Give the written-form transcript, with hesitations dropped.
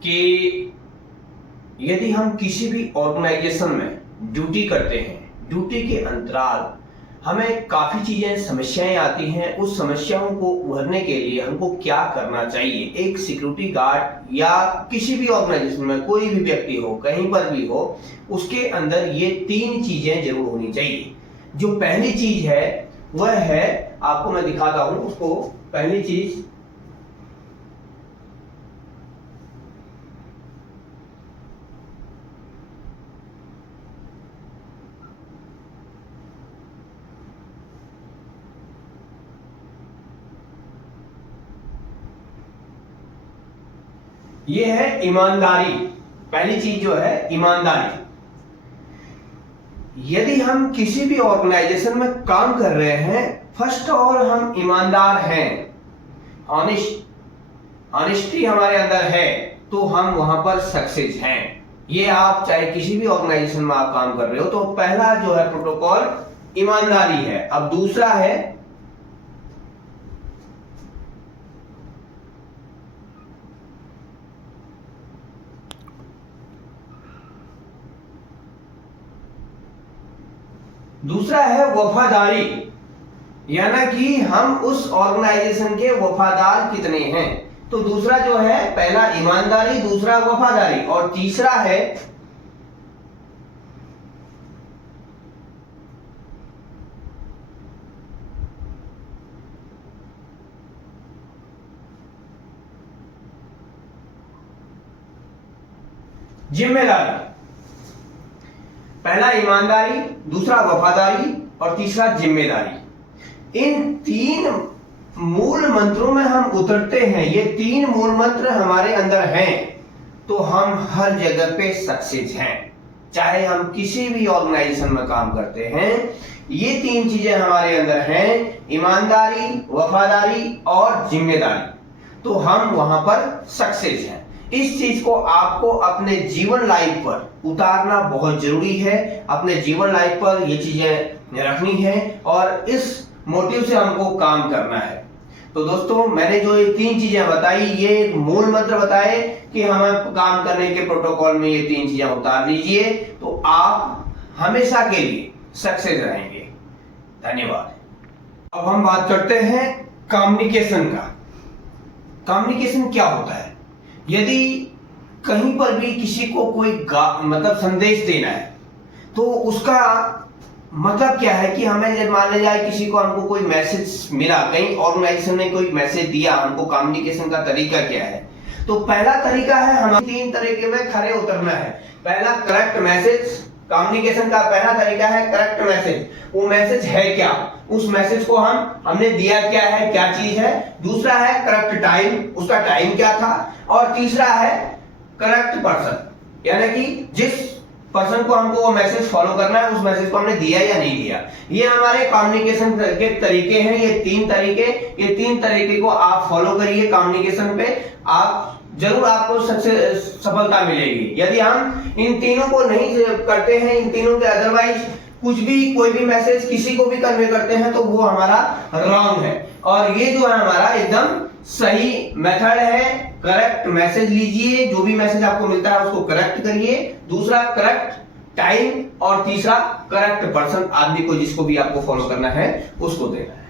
कि यदि हम किसी भी ऑर्गेनाइजेशन में ड्यूटी करते हैं, ड्यूटी के अंतराल हमें काफ़ी चीज़ें समस्याएं आती हैं। उस समस्याओं को उभरने के लिए हमको क्या करना चाहिए? एक सिक्योरिटी गार्ड या किसी भी ऑर्गेनाइजेशन में कोई भी व्यक्ति हो, कहीं पर भी हो, उसके अंदर ये 3 चीज़ें जरूर होनी चाहिए। जो पहली चीज़ है वह है, आपको मैं दिखाता हूं उसको। पहली चीज़ ये है ईमानदारी। पहली चीज जो है ईमानदारी। यदि हम किसी भी ऑर्गेनाइजेशन में काम कर रहे हैं, फर्स्ट और हम ईमानदार हैं, ऑनेस्टी हमारे अंदर है, तो हम वहां पर सक्सेस हैं। ये आप चाहे किसी भी ऑर्गेनाइजेशन में आप काम कर रहे हो, तो पहला जो है प्रोटोकॉल ईमानदारी है। अब दूसरा है वफादारी, यानी कि हम उस ऑर्गेनाइजेशन के वफादार कितने हैं। तो दूसरा जो है, पहला ईमानदारी, दूसरा वफादारी, और तीसरा है जिम्मेदारी। पहला ईमानदारी, दूसरा वफादारी और तीसरा जिम्मेदारी। इन 3 मूल मंत्रों में हम उतरते हैं, ये 3 मूल मंत्र हमारे अंदर हैं, तो हम हर जगह पे सक्सेस हैं। चाहे हम किसी भी ऑर्गेनाइजेशन में काम करते हैं, ये 3 चीजें हमारे अंदर हैं, ईमानदारी, वफादारी और जिम्मेदारी, तो हम वहां पर सक्सेस हैं। इस चीज को आपको अपने जीवन लाइफ पर उतारना बहुत जरूरी है। अपने जीवन लाइफ पर ये चीजें रखनी है और इस मोटिव से हमको काम करना है। तो दोस्तों, मैंने जो ये 3 चीजें बताई, ये मूल मंत्र बताए कि हमें काम करने के प्रोटोकॉल में ये 3 चीजें उतार लीजिए, तो आप हमेशा के लिए सक्सेस रहेंगे। धन्यवाद। अब हम बात करते हैं कम्युनिकेशन का। कम्युनिकेशन क्या होता है? यदि कहीं पर भी किसी को कोई मतलब संदेश देना है, तो उसका मतलब क्या है कि हमें मान लिया जाए किसी को, हमको कोई मैसेज मिला, कहीं ऑर्गेनाइजेशन ने कोई मैसेज दिया, हमको कम्युनिकेशन का तरीका क्या है? तो पहला तरीका है, हमें 3 तरीके में खड़े उतरना है। पहला करेक्ट मैसेज। कम्युनिकेशन का पहला तरीका है करेक्ट मैसेज। वो मैसेज है क्या, उस मैसेज को हमने दिया क्या है, क्या चीज है। दूसरा है करेक्ट टाइम, उसका टाइम क्या था। और तीसरा है करेक्ट पर्सन, यानी कि जिस पर्सन को हमको वो मैसेज फॉलो करना है, उस मैसेज को हमने दिया या नहीं दिया। ये हमारे कम्युनिकेशन के तरीके हैं, ये 3 तरीके। ये 3 तरीके को आप फॉलो करिए कम्युनिकेशन पे, आप जरूर आपको सफलता मिलेगी। यदि हम इन तीनों को नहीं करते हैं, इन तीनों के अदरवाइज कुछ भी, कोई भी मैसेज किसी को भी कन्वे करते हैं, तो वो हमारा रॉन्ग है। और ये जो है हमारा एकदम सही मेथड है। करेक्ट मैसेज लीजिए, जो भी मैसेज आपको मिलता है उसको करेक्ट करिए। दूसरा करेक्ट टाइम, और तीसरा करेक्ट पर्सन, आदमी को जिसको भी आपको फॉलो करना है उसको देना है।